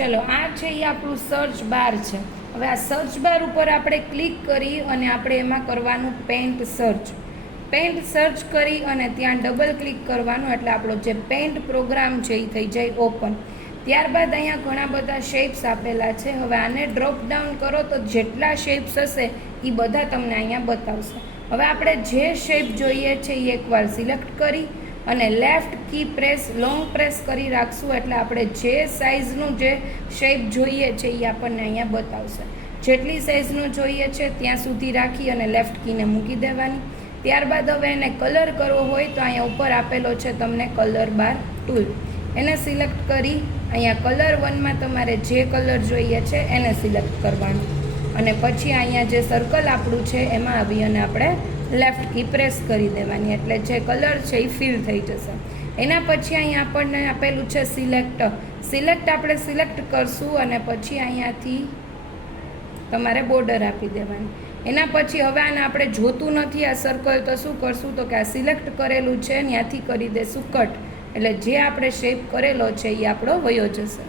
ચલો આ છે એ આપણું સર્ચ બાર છે. હવે આ સર્ચ બાર ઉપર આપણે ક્લિક કરી અને આપણે એમાં કરવાનું પેન્ટ સર્ચ. પેન્ટ સર્ચ કરી અને ત્યાં ડબલ ક્લિક કરવાનું એટલે આપણો જે પેન્ટ પ્રોગ્રામ છે એ થઈ જાય ઓપન. ત્યારબાદ અહીંયા ઘણા બધા શેપ્સ આપેલા છે. હવે આને ડ્રોપ ડાઉન કરો તો જેટલા શેપ્સ હશે એ બધા તમને અહીંયા બતાવશે. હવે આપણે જે શેપ જોઈએ છે એ એકવાર સિલેક્ટ કરી અને left key press long press કરી રાખશું એટલે આપણે જે સાઇઝનું જે શેપ જોઈએ છે એ આપણને અહીંયા બતાવશે. જેટલી સાઇઝનું જોઈએ છે ત્યાં સુધી રાખી અને લેફ્ટ કીને મૂકી દેવાની. ત્યારબાદ હવે એને કલર કરવો હોય તો અહીંયા ઉપર આપેલો છે તમને કલર બાર ટૂલ. એને સિલેક્ટ કરી અહીંયા કલર 1માં તમારે જે કલર જોઈએ છે એને સિલેક્ટ કરવાનું અને પછી અહીંયા જે સર્કલ આપણું છે એમાં આવી અને આપણે લેફ્ટ કી પ્રેસ કરી દેવાની એટલે જે કલર છે એ ફિલ થઈ જશે. એના પછી અહીંયા આપણને આપેલું છે સિલેક્ટ આપણે સિલેક્ટ કરશું અને પછી અહીંયાથી તમારે બોર્ડર આપી દેવાની. એના પછી હવે આને આપણે જોતું નથી આ સર્કલ તો શું કરશું તો કે આ સિલેક્ટ કરેલું છે ત્યાંથી કરી દેશું કટ એટલે જે આપણે શેપ કરેલો છે એ આપણો વયો જશે.